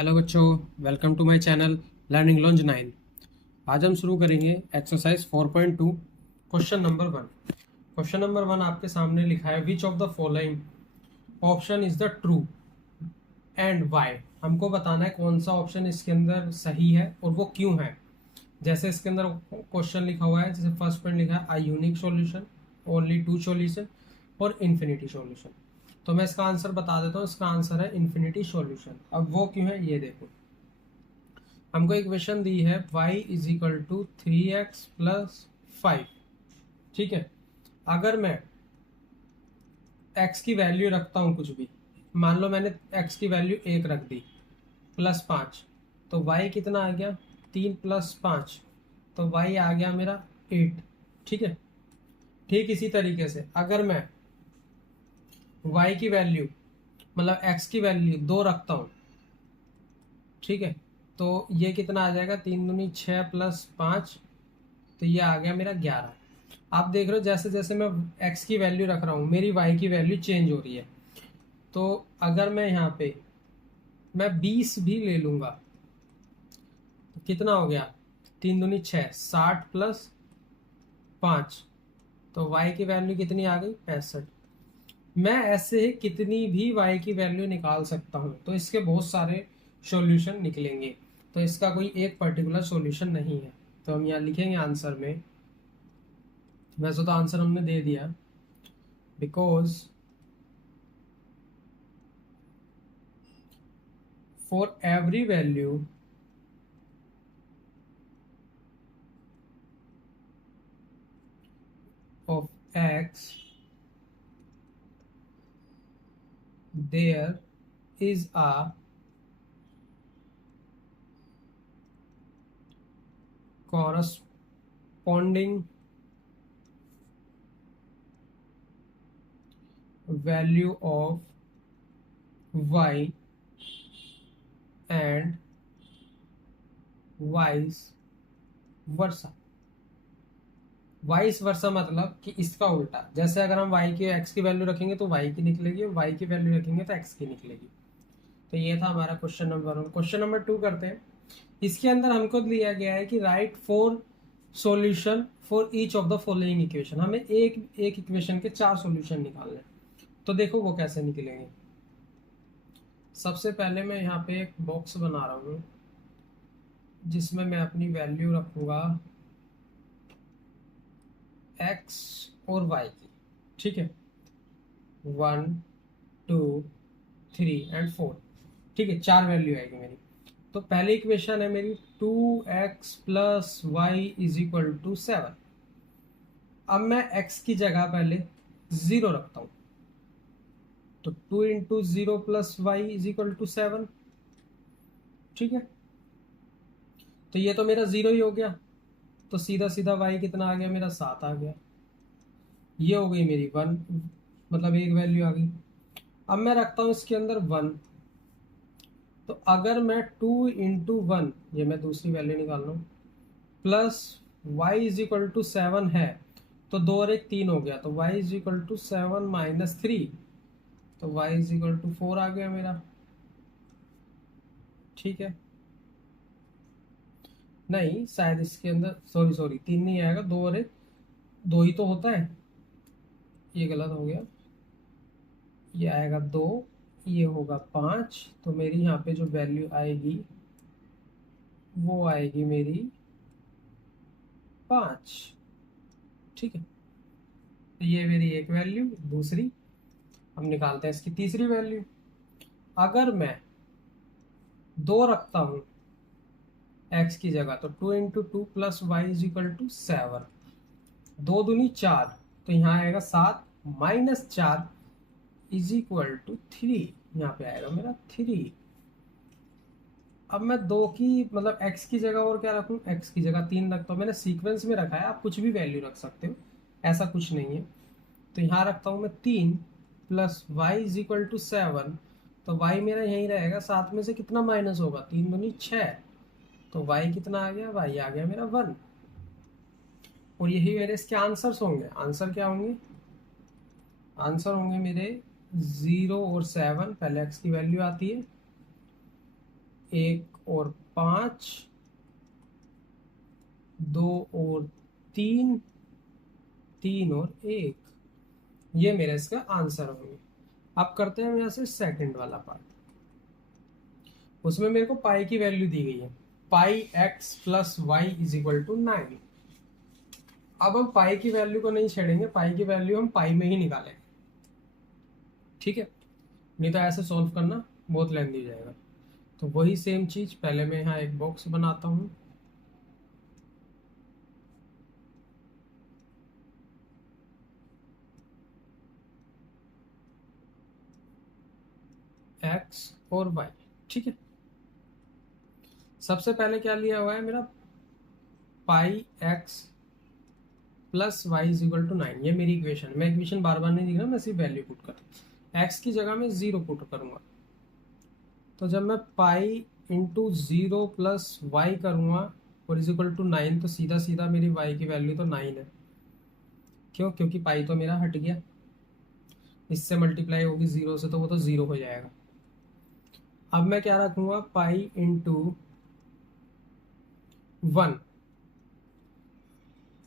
Hello बच्चों, welcome to my channel learning lounge 9। आज हम शुरू करेंगे exercise 4.2 question number 1। Question number 1 आपके सामने लिखा है which of the following option is the true and why. हमको बताना है कौन सा ऑप्शन इसके अंदर सही है और वो क्यों है। जैसे इसके अंदर क्वेश्चन लिखा हुआ है, जैसे फर्स्ट पॉइंट लिखा है a unique solution, only two solution और इन्फिनिटी सॉल्यूशन। तो मैं इसका आंसर बता देता हूँ। इसका आंसर है इन्फिनिटी सॉल्यूशन। अब वो क्यों है ये देखो। हमको इक्वेशन दी है y is equal to 3x plus 5। ठीक है, अगर मैं x की वैल्यू रखता हूँ कुछ भी, मान लो मैंने x की वैल्यू 1 रख दी प्लस 5, तो y कितना आ गया 3 प्लस 5, तो y आ गया मेरा 8। ठीक है, ठीक इसी तरीके से अगर मैं y की वैल्यू मतलब x की वैल्यू 2 रखता हूँ, ठीक है, तो ये कितना आ जाएगा 3 दूनी 6 प्लस 5, तो ये आ गया मेरा 11। आप देख रहे हो जैसे जैसे मैं x की वैल्यू रख रहा हूँ मेरी y की वैल्यू चेंज हो रही है। तो अगर मैं यहाँ पे मैं 20 भी ले लूंगा तो कितना हो गया 3 दूनी 6, 60 प्लस 5, तो y की वैल्यू कितनी आ गई 65। मैं ऐसे ही कितनी भी y की वैल्यू निकाल सकता हूँ, तो इसके बहुत सारे सॉल्यूशन निकलेंगे। तो इसका कोई एक पर्टिकुलर सॉल्यूशन नहीं है। तो हम यहाँ लिखेंगे आंसर में, वैसे तो आंसर हमने दे दिया, because for every value of x there is a corresponding value of y and vice versa। Vice versa मतलब कि इसका उल्टा, जैसे अगर हम y की x की वैल्यू रखेंगे तो y की निकलेगी, और y की वैल्यू रखेंगे तो x की निकलेगी। तो ये था हमारा क्वेश्चन नंबर 1। क्वेश्चन नंबर 2 करते हैं। इसके अंदर हमको दिया गया है कि right 4 solution for each of the following equation. हमें एक एक इक्वेशन के 4 सॉल्यूशन निकालने हैं। तो देखो वो कैसे निकलेंगे। सबसे पहले मैं यहाँ पे एक बॉक्स बना रहा हूँ जिसमें मैं अपनी वैल्यू रखूंगा x और y की। ठीक है, 1 2 3 एंड 4। ठीक है, 4 वैल्यू आएगी मेरी। तो पहली इक्वेशन है मेरी 2x plus Y is equal to 7। अब मैं x की जगह पहले 0 रखता हूं, तो 2 into 0 plus Y is equal to 7। ठीक है, तो ये तो मेरा 0 ही हो गया, तो सीधा सीधा y कितना आ गया मेरा 7 आ गया। ये हो गई मेरी 1, मतलब एक वैल्यू आ गई। अब मैं रखता हूं इसके अंदर 1, तो अगर मैं 2 इंटू 1, ये मैं दूसरी वैल्यू निकाल रहा हूँ, plus Y is equal to 7 है, तो 2 और 1 3 हो गया, तो y is equal to 7 minus 3, तो y इज इक्वल टू 4 आ गया मेरा। ठीक है, नहीं शायद इसके अंदर सॉरी सॉरी 3 नहीं आएगा, 2 और 1 2 ही तो होता है, ये गलत हो गया। ये आएगा 2, ये होगा 5, तो मेरी यहाँ पे जो वैल्यू आएगी वो आएगी मेरी 5। ठीक है, तो ये मेरी एक वैल्यू। दूसरी हम निकालते हैं इसकी तीसरी वैल्यू। अगर मैं 2 रखता हूं x की जगह, तो 2 into 2 plus Y is equal to 7, 2 दूनी 4, तो यहाँ आएगा 7 माइनस 4 इज इक्वल टू 3, यहाँ पे आएगा मेरा 3। अब मैं 2 की मतलब x की जगह और क्या रखूं, x की जगह 3 रखता हूँ। मैंने सीक्वेंस में रखा है, आप कुछ भी वैल्यू रख सकते हो, ऐसा कुछ नहीं है। तो यहाँ रखता हूँ मैं 3 plus Y is equal to 7, तो y मेरा यहीं रहेगा। 7 में से कितना माइनस होगा, 3 दूनी 6, तो y कितना आ गया, y आ गया मेरा 1। और यही मेरे इसके आंसर्स होंगे। आंसर क्या होंगे, आंसर होंगे मेरे 0 और 7, पहले x की वैल्यू आती है, 1 और 5, 2 और 3, 3 और 1, ये मेरा इसका आंसर होंगे। अब करते हैं यहाँ से सेकंड वाला पार्ट। उसमें मेरे को पाई की वैल्यू दी गई है, pi X plus Y is equal to 9। अब हम पाई की वैल्यू को नहीं छेड़ेंगे, पाई की वैल्यू हम पाई में ही निकालेंगे, ठीक है, नहीं तो ऐसे सॉल्व करना बहुत लेंदी हो जाएगा। तो वही सेम चीज, पहले मैं यहाँ एक बॉक्स बनाता हूँ, एक्स और वाई, ठीक है। सबसे पहले क्या लिया हुआ है मेरा, pi X plus Y is equal to 9, ये मेरी इक्वेशन। मैं इक्वेशन बार बार नहीं लिख रहा, मैं सिर्फ वैल्यू पुट कर, एक्स की जगह में 0 पुट करूंगा। तो जब मैं पाई इंटू 0 प्लस वाई करूंगा और इज इक्वल टू 9, तो सीधा सीधा मेरी वाई की वैल्यू तो 9 है। क्यों? क्योंकि पाई तो मेरा हट गया, इससे मल्टीप्लाई होगी 0 से, तो वो तो 0 हो जाएगा। अब मैं क्या रखूंगा, पाई इंटू 1,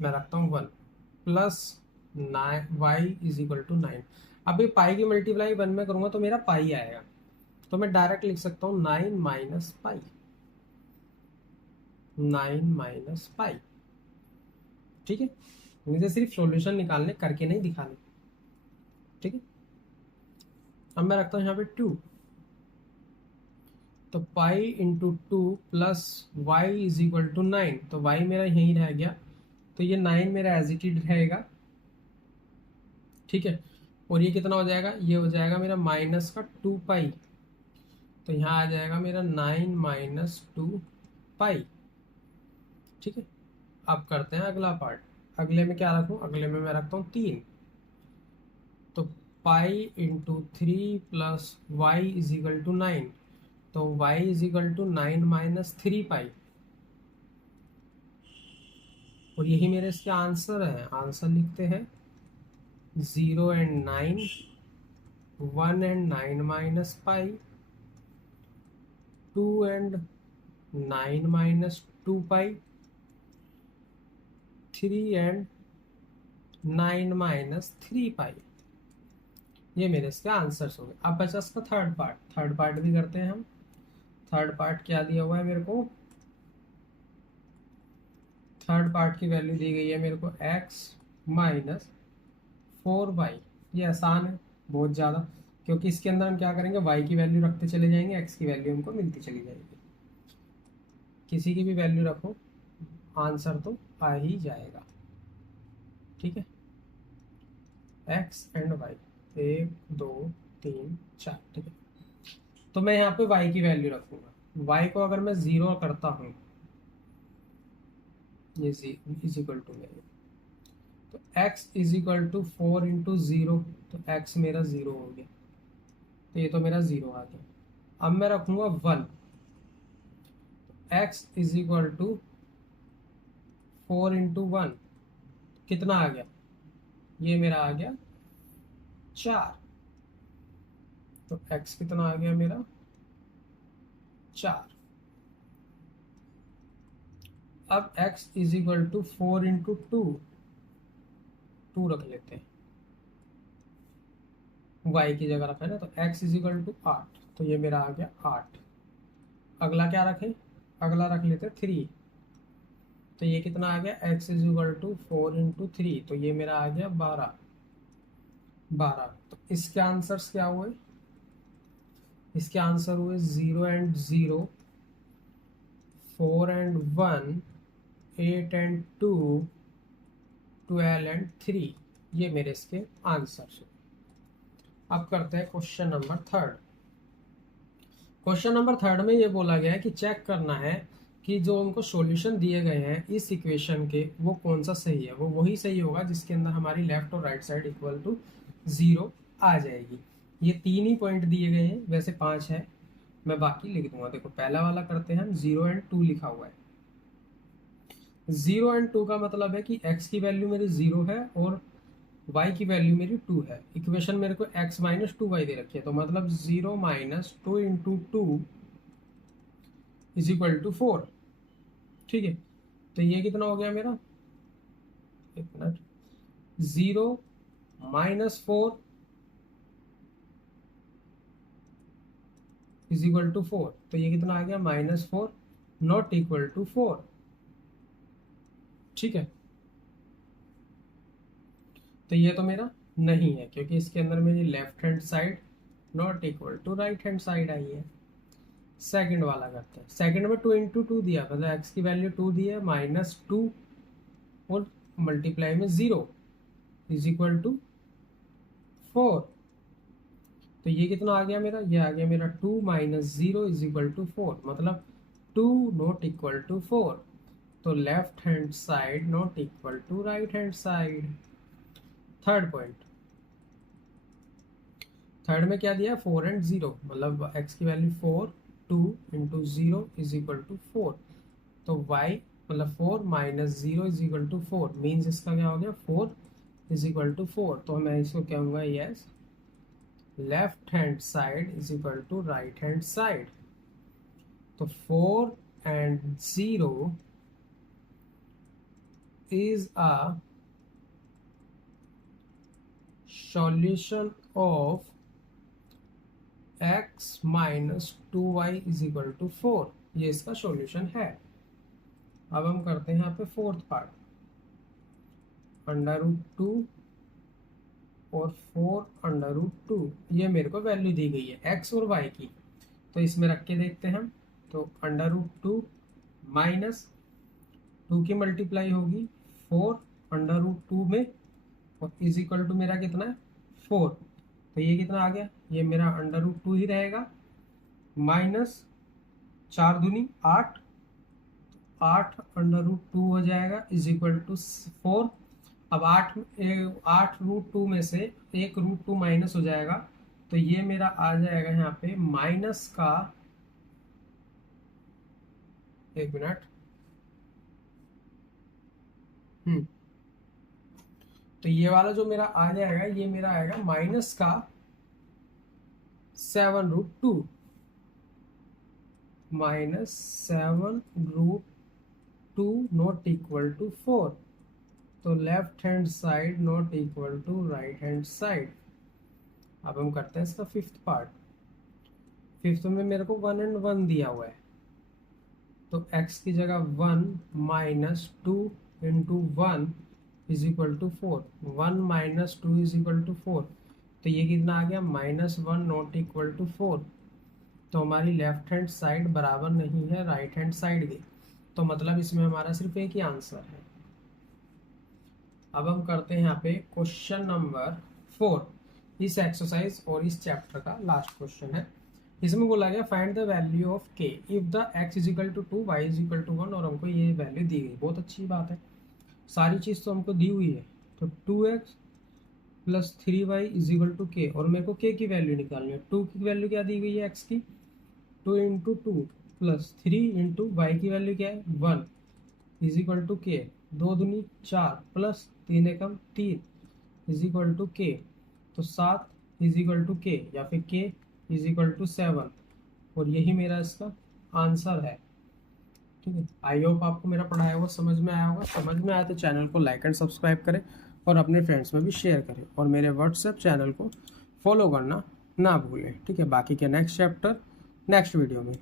मैं रखता हूँ 1 plus 9 y is equal to 9। अब ये पाई की मल्टीप्लाई 1 में करूंगा तो मेरा पाई आएगा, तो मैं डायरेक्ट लिख सकता हूँ 9 माइनस पाई, 9 माइनस पाई, ठीक है। मुझे सिर्फ सॉल्यूशन निकालने, करके नहीं दिखाने, ठीक है। अब मैं रखता हूँ यहाँ पे 2, तो pi into 2 plus Y is equal to 9, तो वाई मेरा यहीं रह गया, तो ये 9 मेरा एज इट इज रहेगा, ठीक है। और ये कितना हो जाएगा, ये हो जाएगा मेरा माइनस का 2 पाई, तो यहाँ आ जाएगा मेरा 9 माइनस 2 पाई, ठीक है। अब करते हैं अगला पार्ट। अगले में क्या रखूँ, अगले में मैं रखता हूँ 3, तो pi into 3 plus Y is equal to 9, तो y is equal to 9 minus 3 pi, और यही मेरे इसके आंसर है। आंसर लिखते हैं 0 and 9, 1 and 9 minus pi, 2 and 9 minus 2 pi, 3 and 9 minus 3 पाई, ये मेरे इसके आंसर्स हो गए। अब बचा इसका थर्ड पार्ट, थर्ड पार्ट भी करते हैं हम। थर्ड पार्ट क्या दिया हुआ है मेरे को, थर्ड पार्ट की वैल्यू दी गई है मेरे को x माइनस 4y। ये आसान है बहुत ज़्यादा, क्योंकि इसके अंदर हम क्या करेंगे, y की वैल्यू रखते चले जाएंगे, x की वैल्यू हमको मिलती चली जाएगी। किसी की भी वैल्यू रखो, आंसर तो आ ही जाएगा, ठीक है। x एंड y, 1 2 3 4, ठीक है। तो मैं यहाँ पे y की वैल्यू रखूंगा। y को अगर मैं 0 करता हूँ, ये इज इक्वल टू मेरे, तो x is equal to 4 into 0, तो x मेरा 0 हो गया, तो ये तो मेरा 0 आ गया। अब मैं रखूंगा 1, x is equal to 4 into 1, कितना आ गया, ये मेरा आ गया 4, तो x कितना आ गया मेरा 4। अब x is equal to 4 into 2, 2 रख लेते हैं, y की जगह रखा है ना, तो x इज इक्वल टू 8, तो ये मेरा आ गया 8। अगला क्या रखें, अगला रख लेते हैं 3, तो ये कितना आ गया, x is equal to 4 into 3, तो ये मेरा आ गया 12, 12। तो इसके आंसर्स क्या हुए, इसके आंसर हुए 0 एंड 0, 4 एंड 1, 8 एंड 2, 12 एंड 3, ये मेरे इसके आंसर्स। अब करते हैं question number third. Question number third में ये बोला गया है कि चेक करना है कि जो उनको सॉल्यूशन दिए गए हैं इस इक्वेशन के, वो कौन सा सही है। वो वही सही होगा जिसके अंदर हमारी लेफ्ट और राइट साइड इक्वल टू 0 आ जाएगी। ये 3 ही पॉइंट दिए गए हैं, वैसे 5 है, मैं बाकी लिख दूंगा। देखो पहला वाला करते हैं हम, 0 एंड 2 लिखा हुआ है। 0 एंड 2 का मतलब है कि x की वैल्यू मेरी 0 है और y की वैल्यू मेरी 2 है। इक्वेशन मेरे को x माइनस 2y दे रखी है, तो मतलब 0 minus 2 into 2 is equal to 4। ठीक है, तो ये कितना हो गया मेरा, एक मिनट, 0 -4 इज इक्वल टू 4। तो ये कितना आ गया, -4 नॉट इक्वल टू 4। ठीक है, तो ये तो मेरा नहीं है, क्योंकि इसके अंदर मेरी left hand side not equal to right hand side आई है। सेकंड वाला करते हैं। सेकंड में 2 × 2 दिया, मतलब x की वैल्यू 2 दी है, -2 और मल्टीप्लाई में 0 इज इक्वल टू 4। तो ये कितना आ गया मेरा, ये आ गया मेरा 2 - 0 इज इक्वल टू 4, मतलब 2 नॉट इक्वल टू 4। तो left hand side not equal to right hand side. Third point, third में क्या दिया, 4 and 0, मतलब x की वैल्यू 4, 2 × 0 इज इक्वल टू 4। तो y मतलब 4 - 0 इज इक्वल टू 4, मीन्स इसका क्या हो गया, 4 इज इक्वल टू 4। तो मैं इसको क्या कहूँगा, yes left hand side is equal to right hand side. तो 4 and 0 is a solution of x minus 2y is equal to 4। ये इसका सॉल्यूशन है। अब हम करते हैं यहाँ पे फोर्थ पार्ट, √2 और 4 √2। ये मेरे को वैल्यू दी गई है x और y की, तो इसमें रख के देखते हैं हम। तो √2 माइनस 2 की मल्टीप्लाई होगी 4 √2 में, और इज इक्वल टू मेरा कितना है, 4। तो ये कितना आ गया, ये मेरा √2 ही रहेगा, माइनस 4 दूनी 8, 8 √2 हो जाएगा इज इक्वल टू 4। अब 8 √2 में से एक √2 माइनस हो जाएगा, तो ये मेरा आ जाएगा यहाँ पे माइनस का, एक मिनट, तो ये वाला जो मेरा आ जाएगा, ये मेरा आएगा माइनस का 7√2, -7√2 नॉट इक्वल टू 4। तो left hand side not equal to right hand side. अब हम करते हैं इसका फिफ्थ पार्ट। फिफ्थ में मेरे को 1 and 1 दिया हुआ है, तो x की जगह 1 - 2 × 1 is equal to 4। 1 - 2 is equal to 4। तो ये कितना आ गया, -1 नॉट इक्वल टू 4। तो हमारी लेफ्ट हैंड साइड बराबर नहीं है राइट हैंड साइड की, तो मतलब इसमें हमारा सिर्फ एक ही आंसर है। अब हम करते हैं यहाँ पे क्वेश्चन नंबर 4, इस एक्सरसाइज और इस चैप्टर का लास्ट क्वेश्चन है। इसमें बोला गया find the value of k if the x is equal to 2, y is equal to 1, और हमको ये वैल्यू दी गई। बहुत अच्छी बात है, सारी चीज़ तो हमको दी हुई है। तो 2x + 3y is equal to k, और मेरे को k की वैल्यू निकालनी है। 2 की वैल्यू क्या दी गई है, x की 2 × 2 + 3 × y की वैल्यू क्या है, 1 इज इक्वल टू k। 2 दूनी 4 + 3 एकम 3 इज इक्वल टू k। तो 7 इज इक्वल टू k, या फिर k इज इक्वल टू 7, और यही मेरा इसका आंसर है। ठीक है, आई होप आपको मेरा पढ़ाया हुआ समझ में आया होगा। समझ में आया तो चैनल को लाइक एंड सब्सक्राइब करें, और अपने फ्रेंड्स में भी शेयर करें, और मेरे व्हाट्सएप चैनल को फॉलो करना ना भूलें। ठीक है, बाकी के नेक्स्ट चैप्टर नेक्स्ट वीडियो में।